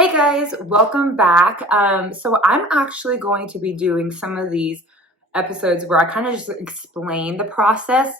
Hey guys, welcome back. So I'm actually going to be doing some of these episodes where I kind of just explain the process,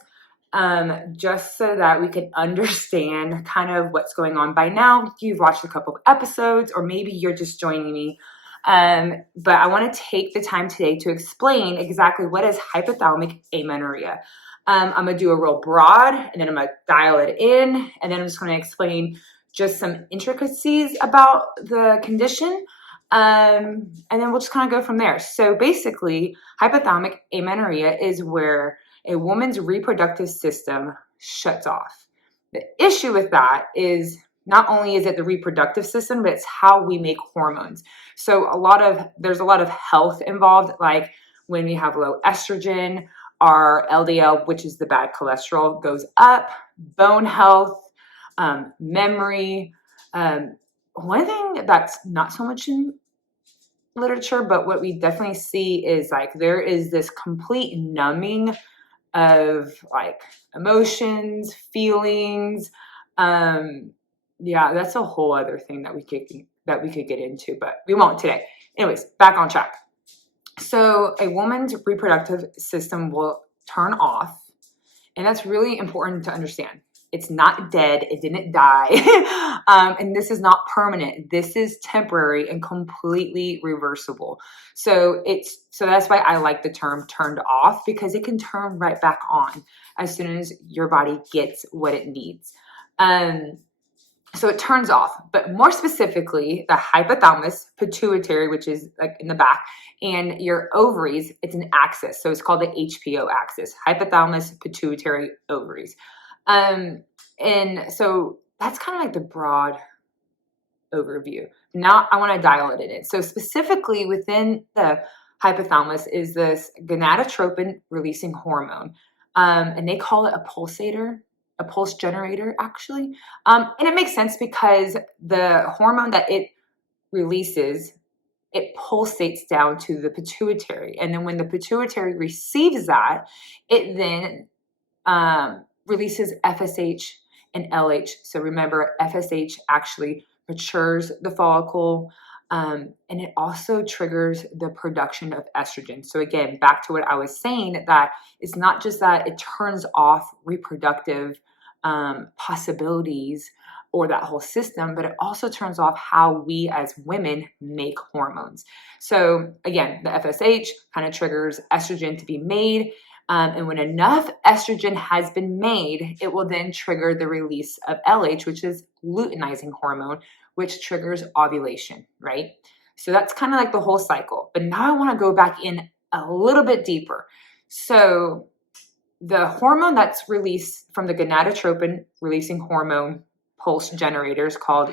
just so that we can understand kind of what's going on. By now, you've watched a couple of episodes, or maybe you're just joining me. But I want to take the time today to explain exactly what is hypothalamic amenorrhea. I'm going to do a real broad, and then I'm going to dial it in, and then I'm just going to explain just some intricacies about the condition. And then we'll just kind of go from there. So basically, hypothalamic amenorrhea is where a woman's reproductive system shuts off. The issue with that is not only is it the reproductive system, but it's how we make hormones. So there's a lot of health involved, like when we have low estrogen, our LDL, which is the bad cholesterol, goes up, bone health, memory. One thing that's not so much in literature, but what we definitely see is like there is this complete numbing of like emotions, feelings. Yeah, that's a whole other thing that we could get into, but we won't today. Anyways, back on track. So a woman's reproductive system will turn off, and that's really important to understand. It's not dead. It didn't die. And this is not permanent. This is temporary and completely reversible. So that's why I like the term turned off, because it can turn right back on as soon as your body gets what it needs. So it turns off, but more specifically, the hypothalamus, pituitary, which is like in the back, and your ovaries, it's an axis. So it's called the HPO axis, hypothalamus, pituitary, ovaries. And so that's kind of like the broad overview. Now I want to dial it in. So specifically within the hypothalamus is this gonadotropin releasing hormone. And they call it a pulse generator actually. And it makes sense because the hormone that it releases, it pulsates down to the pituitary. And then when the pituitary receives that, it then releases FSH and LH. So remember, FSH actually matures the follicle, and it also triggers the production of estrogen. So again, back to what I was saying, that it's not just that it turns off reproductive possibilities or that whole system, but it also turns off how we as women make hormones. So again, the FSH kind of triggers estrogen to be made. And when enough estrogen has been made, it will then trigger the release of LH, which is luteinizing hormone, which triggers ovulation, right? So that's kind of like the whole cycle. But now I want to go back in a little bit deeper. So the hormone that's released from the gonadotropin releasing hormone pulse generators called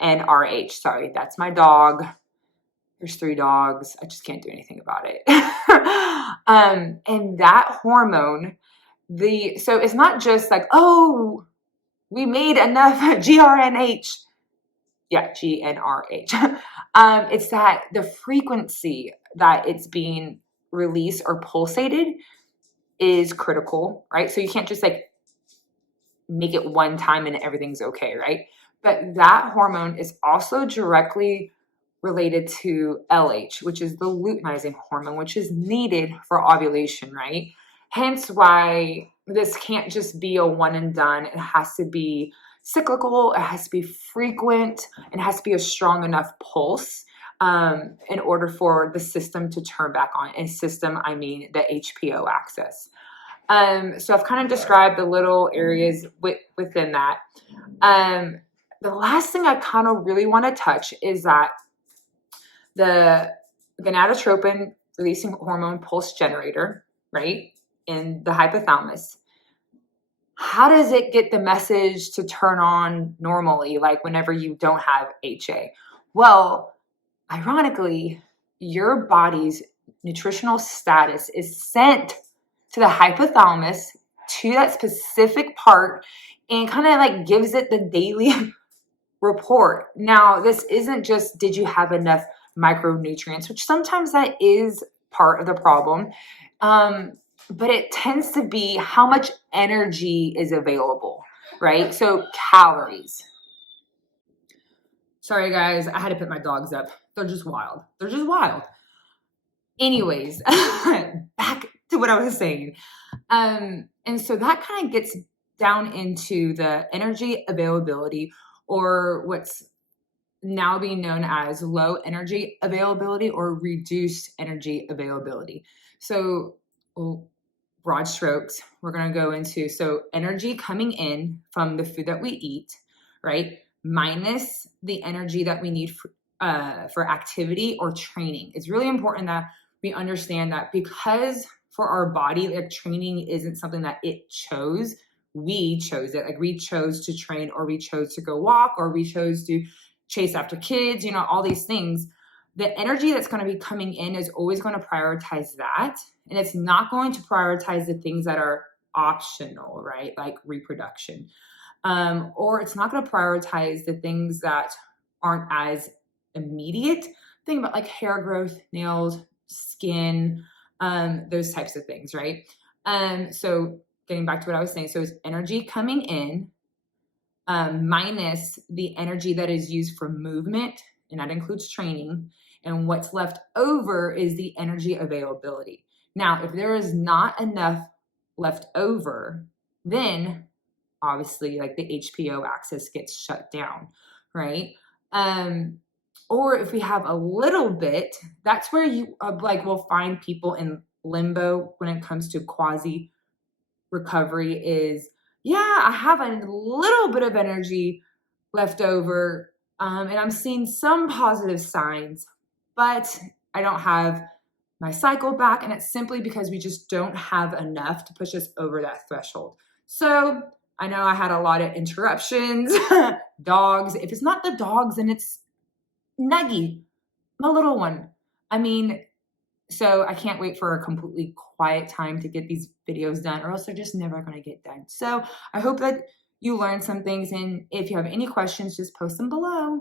GnRH. Sorry, that's my dog. There's 3 dogs. I just can't do anything about it. And that hormone, so it's not just like, oh, we made enough GnRH. Yeah, GnRH. It's that the frequency that it's being released or pulsated is critical, right? So you can't just like make it one time and everything's okay, right? But that hormone is also directly related to LH, which is the luteinizing hormone, which is needed for ovulation, right? Hence why this can't just be a one and done. It has to be cyclical. It has to be frequent. It has to be a strong enough pulse in order for the system to turn back on. And system, I mean the HPO axis. So I've kind of described the little areas within that. The last thing I kind of really want to touch is that the gonadotropin releasing hormone pulse generator, right, in the hypothalamus. How does it get the message to turn on normally, like whenever you don't have HA? Well, ironically, your body's nutritional status is sent to the hypothalamus, to that specific part, and kind of like gives it the daily report. Now, this isn't just did you have enough micronutrients, which sometimes that is part of the problem, but it tends to be how much energy is available, right? So calories. Sorry guys, I had to put my dogs up. They're just wild. They're just wild. Anyways, back to what I was saying. And so that kind of gets down into the energy availability, or what's now being known as low energy availability or reduced energy availability. So, broad strokes, we're going to go into so energy coming in from the food that we eat, right? Minus the energy that we need for activity or training. It's really important that we understand that, because for our body, like, training isn't something that it chose. We chose it. Like, we chose to train, or we chose to go walk, or we chose to chase after kids, all these things. The energy that's going to be coming in is always going to prioritize that. And it's not going to prioritize the things that are optional, right? Like reproduction. Or it's not going to prioritize the things that aren't as immediate. Think about like hair growth, nails, skin, those types of things, right? So getting back to what I was saying, so it's energy coming in minus the energy that is used for movement, and that includes training. And what's left over is the energy availability. Now, if there is not enough left over, then obviously like the HPO access gets shut down, right? Or if we have a little bit, that's where you we'll find people in limbo when it comes to quasi recovery is, yeah, I have a little bit of energy left over, and I'm seeing some positive signs, but I don't have my cycle back, and it's simply because we just don't have enough to push us over that threshold. So I know I had a lot of interruptions. Dogs. If it's not the dogs, then it's Nuggy, my little one. I mean, so I can't wait for a completely quiet time to get these videos done, or else they're just never going to get done. So I hope that you learned some things, and if you have any questions, just post them below.